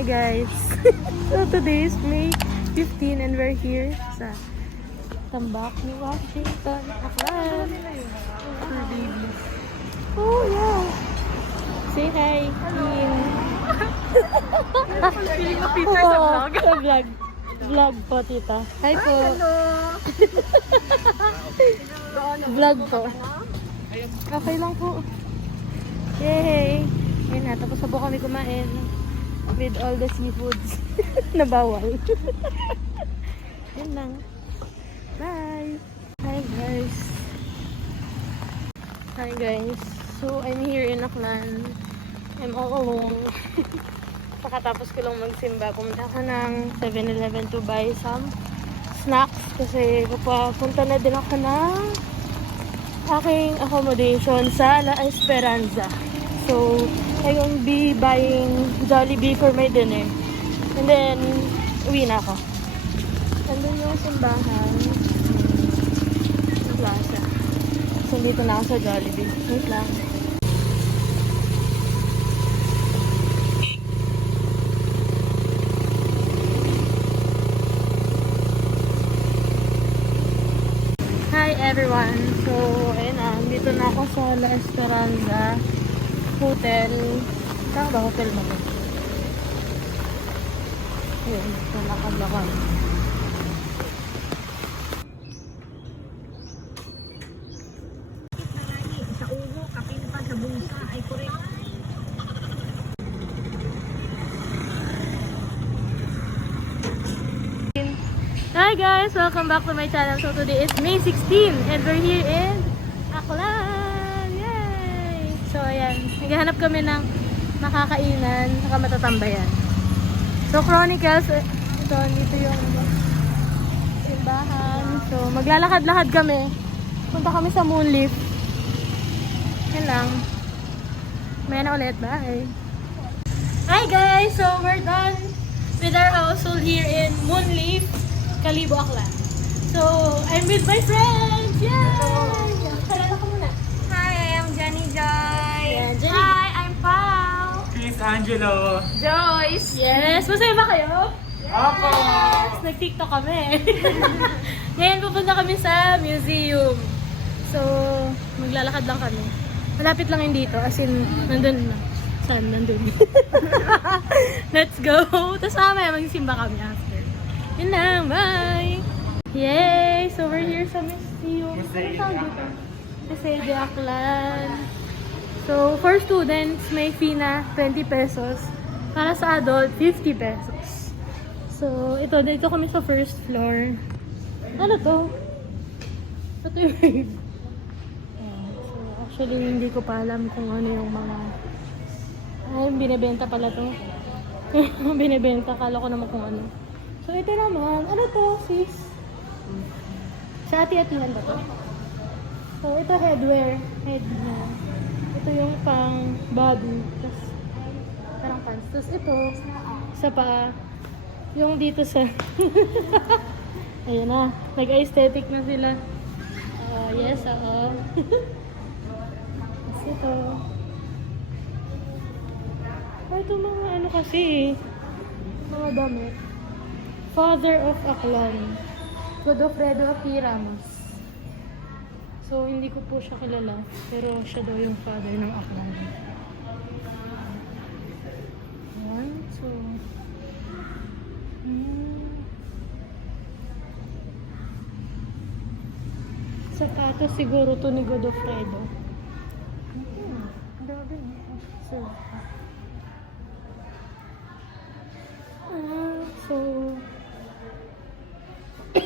Hi guys! so today is May 15 and we're here sa Tambak ni Washington, Aklan. For babies. Oh yeah! Say hi! Ian. Feeling mo picture sa Oo, vlog. Sa vlog. Vlog po, tita. Hi po. vlog po. Okay lang po. Yay! Ayun na, tapos na po kami kumain with all the seafoods na bawal. Yun lang. Bye! Hi guys! Hi guys! So, I'm here in Aklan. I'm all alone. Pakatapos ko lang magsimba, pumunta ako ng 7-Eleven to buy some snacks kasi papunta na din ako ng aking accommodation sa La Esperanza. So, I will be buying Jollibee for my dinner. And then, uwi na ako. Nandun yung simbahan. Sa plaza. So, dito na ako sa Jollibee. Wait lang. Hi everyone! So, ayun na. Dito na ako sa La Esperanza Hotel. Saan ba hotel to? Ayun, nalakad-lakad. Sa ulo, kapin pa sa ay correct. Hi guys! Welcome back to my channel. So today is May 16 and we're here in naghahanap kami ng makakainan saka matatambayan. So Chronicles, eh, ito dito yung simbahan. So maglalakad-lakad kami. Punta kami sa Moonleaf. Yan lang. Maya na ulit. Bye! Hi guys! So we're done with our household here in Moonleaf, Kalibo, Aklan. So, I'm with my friends! Yay! Angelo. Joyce. Yes! Masaya ba kayo? Ako! Yes! Nag-tiktok kami. Ngayon, pupunta kami sa museum. So, maglalakad lang kami. Malapit lang yun dito. As in, nandun na. Saan? Nandun. Let's go! Tapos mamaya magsimba kami after. Yun lang. Bye! Yay! So, we're here sa museum. Ano tawag dito? De Aklan. So, for students, may fee na 20 pesos. Para sa adult, 50 pesos. So, ito, dito kami sa first floor. Ano to? Ito yung rave. So, actually, hindi ko pa alam kung ano yung mga... Ay, binibenta pala to. binibenta, kala ko naman kung ano. So, ito naman. Ano to, sis? Sa ati-atihan ba to? So, ito headwear. Head na. Ito yung pang body. Tapos, parang pants. Tapos ito, sa paa. Yung dito sa... Ayan na. Nag-aesthetic na sila. Ah, yes, oo. Tapos ito. Ah, ito mga ano kasi. Mga damit. Father of Aklan. Godofredo P. Ramos. So, hindi ko po siya kilala. Pero siya daw yung father ng Aklan. Ayan. So, hmm. Sapatos siguro to ni Godofredo. Hmm. Grabe. So, ah, so,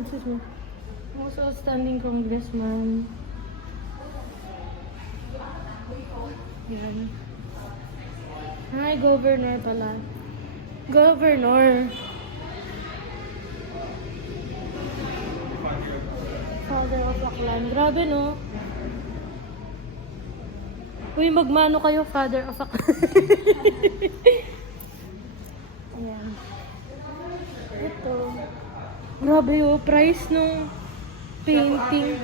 excuse me. Most outstanding congressman. Yan. Hi, governor pala. Governor. Father of Aklan. Grabe, no? Uy, magmano kayo, Father of Aklan. Ayan. Ito. Grabe yung price nung painting.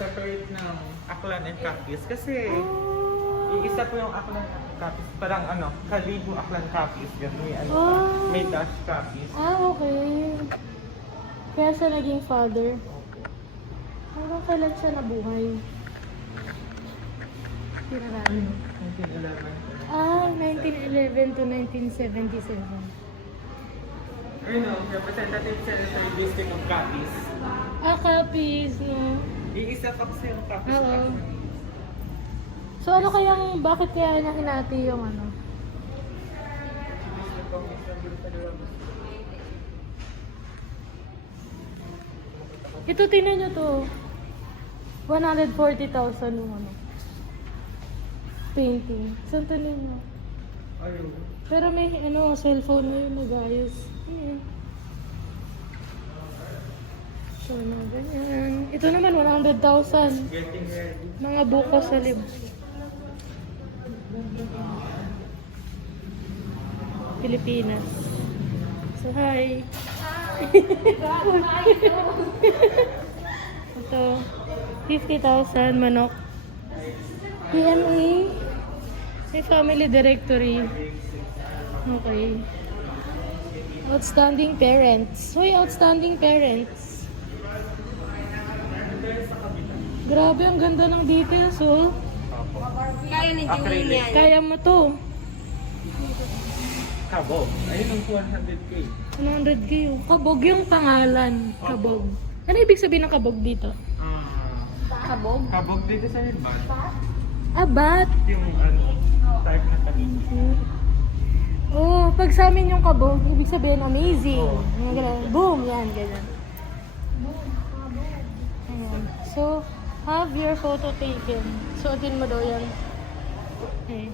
Separate ng Aklan and Cactus kasi Oh. iisa po yung Aklan copies. Parang ano, Kalibo Aklan copies. Yan, may ano pa. Ah. May dash copies. Ah, okay. Kaya siya naging father. Hanggang kailan siya nabuhay? Pinarami. 1911. Ah, 1911 to 1977. Ano, representative senator district of copies. Ah, copies, no? Iisa pa kasi yung copies. Oo. So, ano kayang, bakit kaya niya hinati yung ano? Ito, tingnan nyo to. 140,000 yung ano. Painting. Saan to ninyo? Ayun. Pero may ano, cellphone na yung nag-ayos. Hmm. So, ano, ganyan. Ito naman, 100,000. Getting ready. Mga buko sa lib. Pilipinas. So, hi. Ito, 50,000 manok. PME. May family directory. Okay. Outstanding parents. Hoy, outstanding parents. Grabe, ang ganda ng details, oh. Kaya ni Acrylic. Yan. Kaya mo to. Kabog. Ayun ang 200k. 100k. oh. Kabog yung pangalan. Kabog. Ano ibig sabihin ng kabog dito? Ah. Kabog? Kabog dito sa headband. Abat. Yung ano, type na talim. Oh, pag sa amin yung kabog, ibig sabihin amazing. Ganun. Boom! Yan, ganyan. Ayan. So, have your photo taken. Suotin mo daw yan. Okay.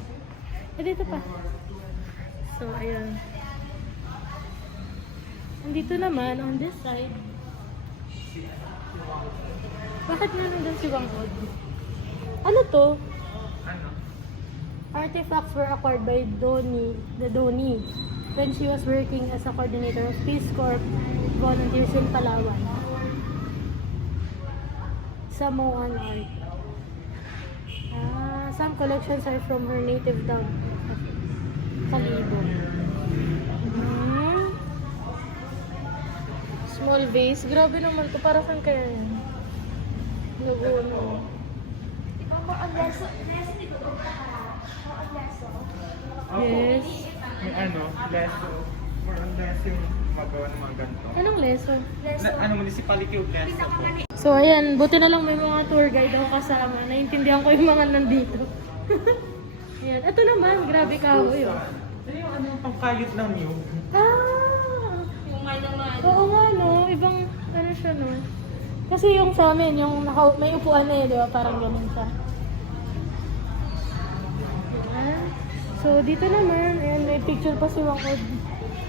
Eh, dito pa. So, ayan. Andito naman, on this side. Bakit nga nandun si Wangkod? Ano to? Ano? Artifacts were acquired by Doni, the Doni, when she was working as a coordinator of Peace Corps volunteers in Palawan. Samoan art. Ah, some collections are from her native town, Kalibo. Hmm. Small vase. Grabe naman to. Para saan kaya yan? Laguna. Yes. May ano, leso. More on leso yung magawa ng mga ganito. Anong lesson? Na, ano, municipality of leso po. So, ayan, buti na lang may mga tour guide ako kasama. Naintindihan ko yung mga nandito. ayan. Ito naman, grabe kahoy, oh. Ano yung ano, pangkayot ng niyog? Ah! Yung may naman. Oo nga, no? Ibang, ano siya, no? Kasi yung sa amin, yung naka, may upuan na eh, di ba? Parang ganun siya. Ayan. So, dito naman, ayan, may picture pa si Wangkod.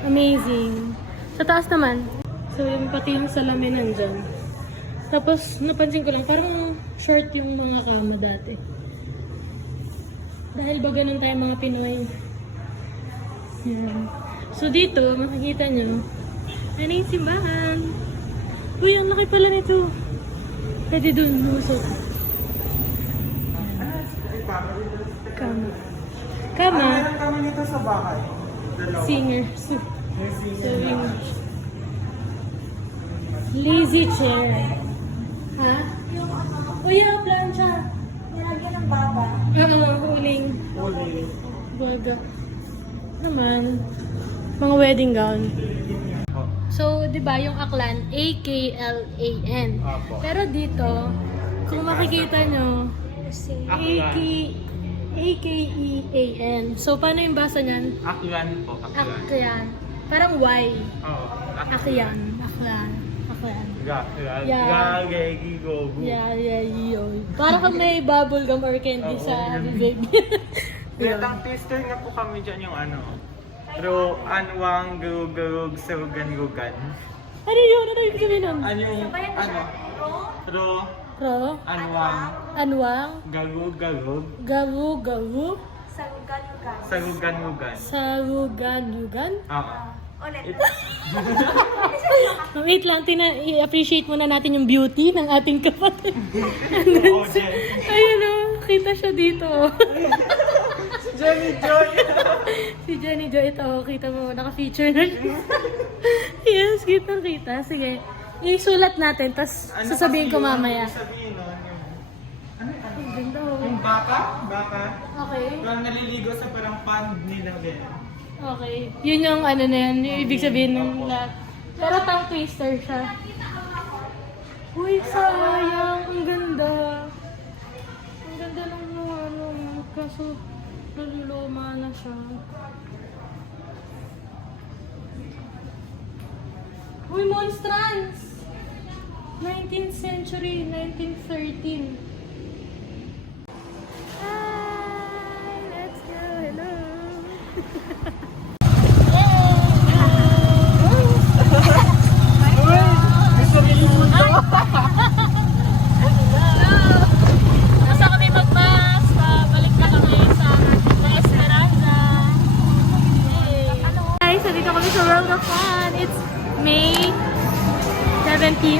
Amazing. Sa taas naman. So, yung pati yung salamin nandyan. Tapos, napansin ko lang, parang short yung mga kama dati. Dahil ba ganun tayo mga Pinoy? Yan. So, dito, makikita nyo, ano yung simbahan? Uy, ang laki pala nito. Pwede dun, lumusok. Kama. Kama, Ah, meron kami nito sa bahay. Dalawa. singer. So, May singer so yun. Lazy chair. Ha? Uy, yung plancha. Nilagyan ng baba. Oo, huling. Uli. Baga. Naman. Mga wedding gown. Oh. So, di ba yung aklan, A-K-L-A-N. Pero dito, kung makikita nyo, Aklan. A-K-E-A-N. So, paano yung basa niyan? Aklan po. Aklan. Akyan. Parang Y. Oo. Akyan. Aklan. Aklan. Ga. Ga. Yeah. Ga. Gegi. Go. Gu. Yeah, yeah, yo. Parang kang may bubble gum or candy Oo, sa yun. bibig. Kaya tang twister nga po kami dyan yung ano. Ro anwang gugug sugan gugan. ano yun? Ano yung sabihin nun? Ano yung ano? Ro Ro? anwang Anwang? gagug gagug Gawu, gawu? Salugan-lugan. sagugan gugan. Sarugan, yugan? Oo. Ulit. Oh, wait lang, tina, i-appreciate muna natin yung beauty ng ating kapatid. Oh, Jen. Ayun o, kita siya dito. Jenny Joy! Si Jenny Jo, ito, kita mo, naka-feature na siya. yes, kita kita. Sige, isulat natin, tas sasabihin ko mamaya. Ano Sabihin nun. Ano yun? Ang ganda oh. Yung baka? Baka? Okay. Yung naliligo sa parang pond nila ganyan. Okay. Yun yung ano na yun, yung ibig sabihin ng lahat. Pero tongue twister siya. Uy, sayang. Ang ganda. Ang ganda ng mga ano, kaso naluluma na siya. Uy, monstrance! 19th century, 1913. Hi! Let's go! Hello! May sarili mo to! Nasa kami mag-bus, balik na kami sa La Esperanza. Kami sa World of Fun. It's May 17.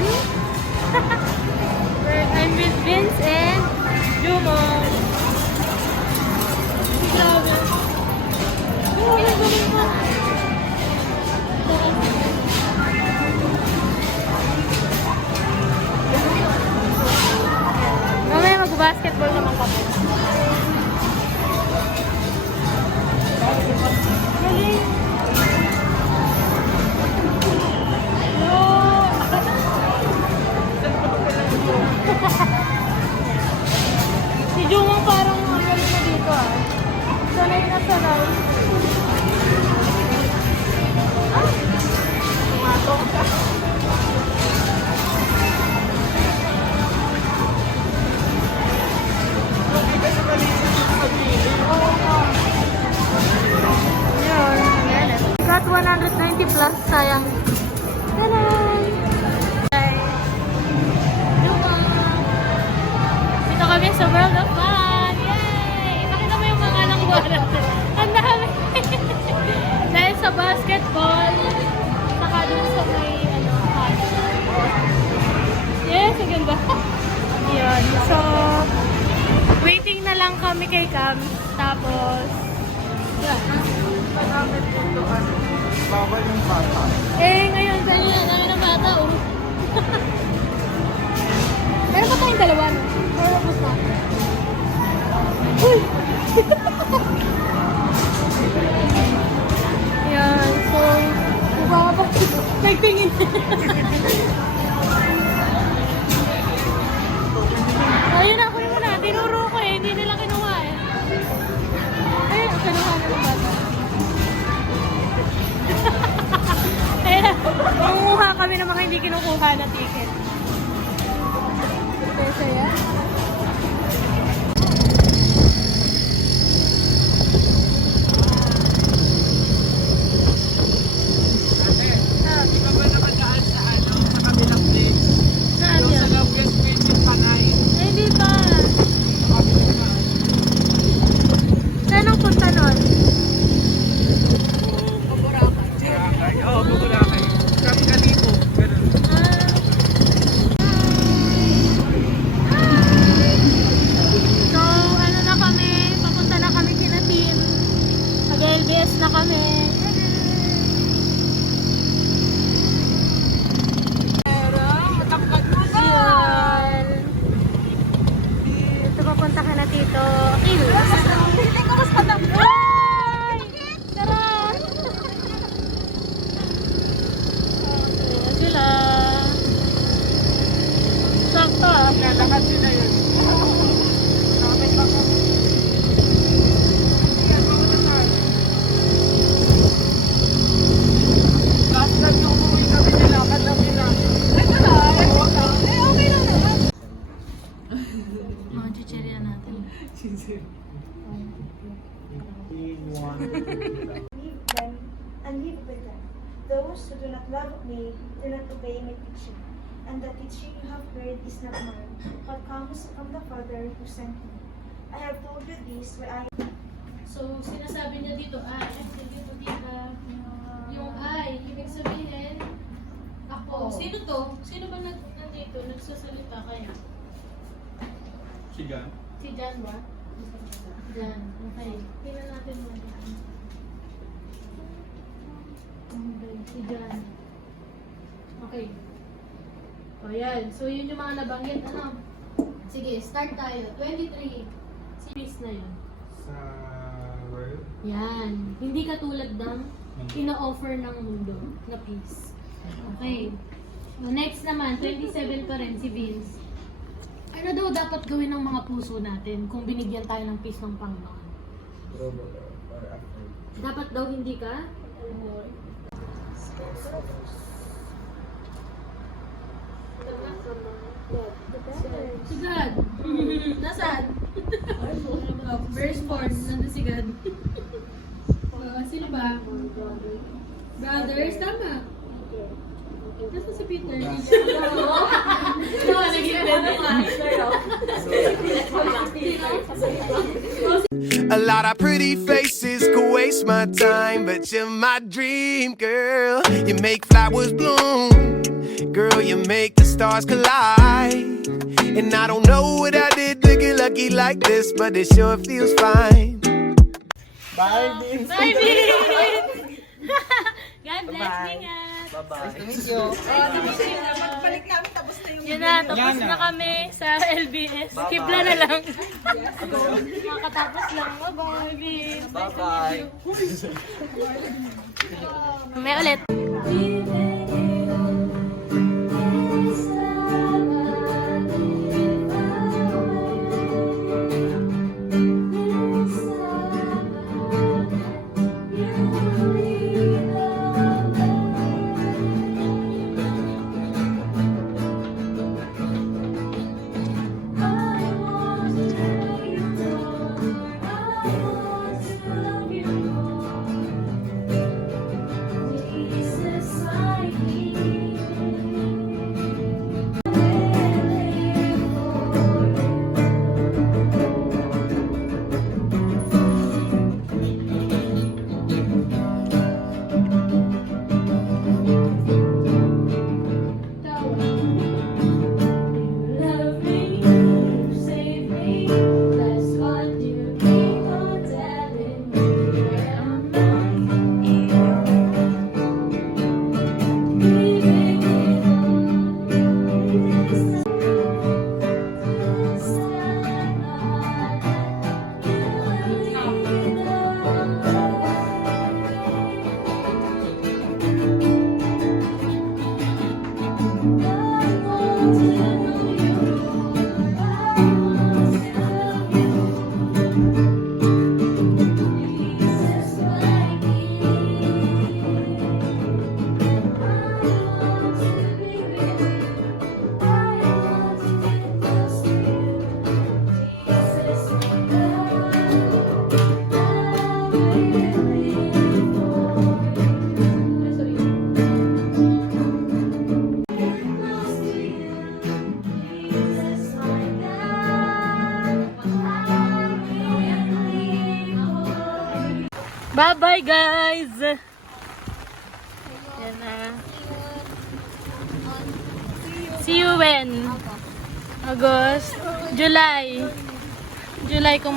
We're- I'm with Vince and Jumon. Grabe. Oh, mo. Mamaya mag-basketball naman kami. Galing. Si Jumong parang ano rin na dito ah. Sanay na sanay. Heard is not mine, but comes from the Father who sent me. I have told you this when I So, sinasabi niya dito, ay, dito, tita. Yung ay, ibig sabihin, ako. Sino to? Sino ba nag nandito? Nagsasalita kaya? Siga. Si John ba? Diyan. Okay. Tingnan natin mo. Si Jan. Okay. O yan. So yun yung mga nabanggit. Ano? Sige, start tayo. 23. Series na yun. Sa world? Yan. Hindi katulad ng ina-offer ng mundo na peace. Okay. So, next naman, 27 pa rin si Vince. Ano daw dapat gawin ng mga puso natin kung binigyan tayo ng peace ng Panginoon? Dapat daw hindi ka? Si God. Nasaan? Verse 4. Nandun si God. Uh, sino ba? Brothers, tama. Si Peter? Oo, naging A lot of pretty faces could waste my time, but you're my dream girl. You make flowers bloom, girl. You make the stars collide. And I don't know what I did to get lucky like this, but it sure feels fine. Bye, Vince! Bye, Vince! God bless me nga. Bye-bye. Yun na, tapos Yan na na. kami sa LBS. Bye-bye. Kibla na lang. Makakatapos lang. Bye-bye. Bye-bye. May ulit.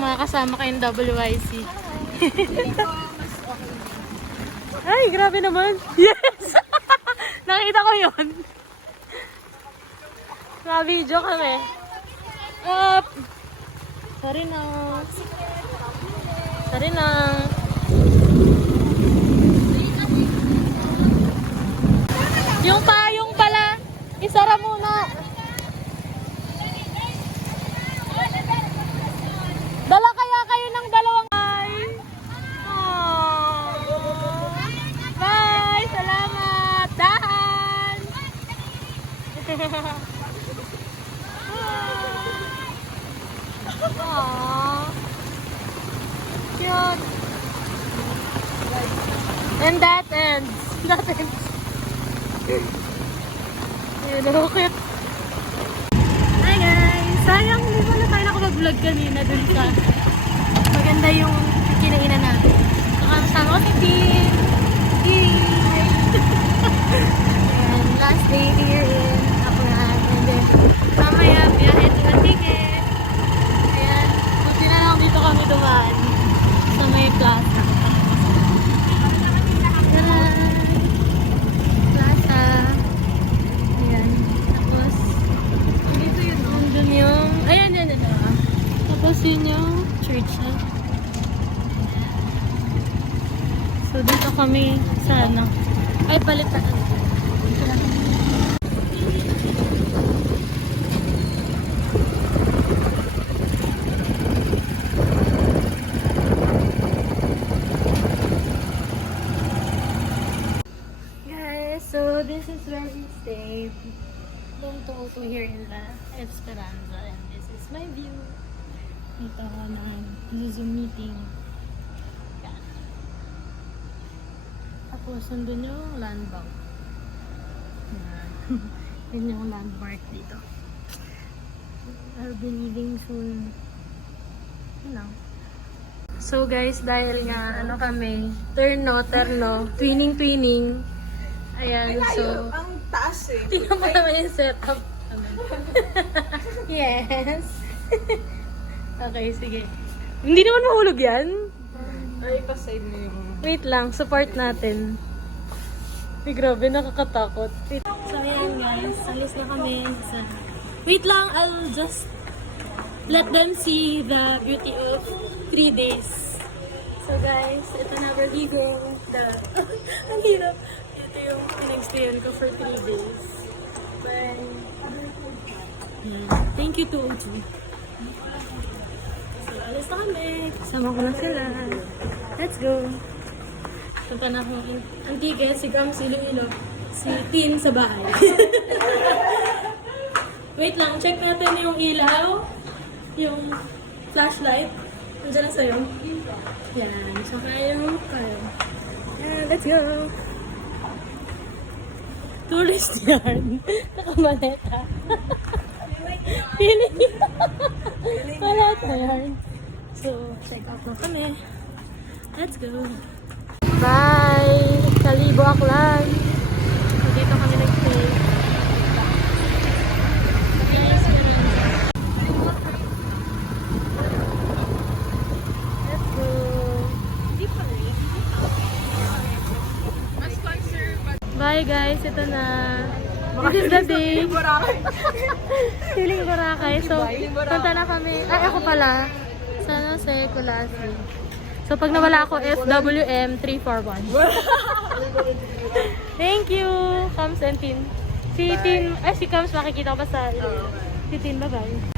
Makakasama kayong WYC. Ay, grabe naman. Yes! Nakita ko yun. Na-video kami. Up! Sorry na. Sorry na. Yung payong pala, isara muna. Dala kaya kayo ng dalawang ay. Bye! Salamat! Dahan! Aww. Cute. And that ends. That ends. Yun, okay. Hi guys! Sayang hindi pa na tayo nakapag-vlog kanina dun sa maganda yung kinainan natin. Nakakasama ko si Tin. Yay! And last day here in Apuran. And then mamaya biyahe to Antique. Ayan. Buti na lang dito yun yung church na. So, dito kami sa ano. Ay, palitan. Guys, so this is where we stay. Don't to here in La Esperanza and this is my view. Ito na Zoom meeting. Yan. Tapos nandun yung land bank. Yan. Yun yung landmark dito. I'll be leaving soon. Yun lang. So guys, dahil nga ano kami, turno, terno, twinning, twinning. Ayan, so... Taas eh. Tingnan mo naman yung setup. yes. okay, sige. Hindi naman mahulog yan. Ay, paside mo yung... Wait lang, support natin. Ay, grabe, nakakatakot. Wait. So, ayan guys, alis na kami. Sa... Wait lang, I'll just let them see the beauty of three days. So guys, ito na we're leaving the... Ang hirap. Ito yung in-experience ko for three days. But, Hmm. Thank you to OG. So, alis na kami. Kasama ko na sila. Let's go. Punta na akong Antigua, si Grams Iloilo, si Tin sa bahay. Wait lang, check natin yung ilaw, yung flashlight. Nandiyan na sa'yo. Yan, saka yung kayo. Yan, let's go! Tourist yan. Nakamaleta. Feeling Malata yan. So, check out na kami. Let's go! Bye! Kalibo Aklan! Dito kami nag-stay. Nice Let's go! Bye guys! Ito na. This is the day. Feeling Boracay. So, punta na kami. Ay, ako pala. Sana sa Kulasi. So, pag nawala ako, FWM 341. Thank you, Kams and Tin. Si Tin, ay si Kams makikita ko pa sa Si Tin, bye-bye.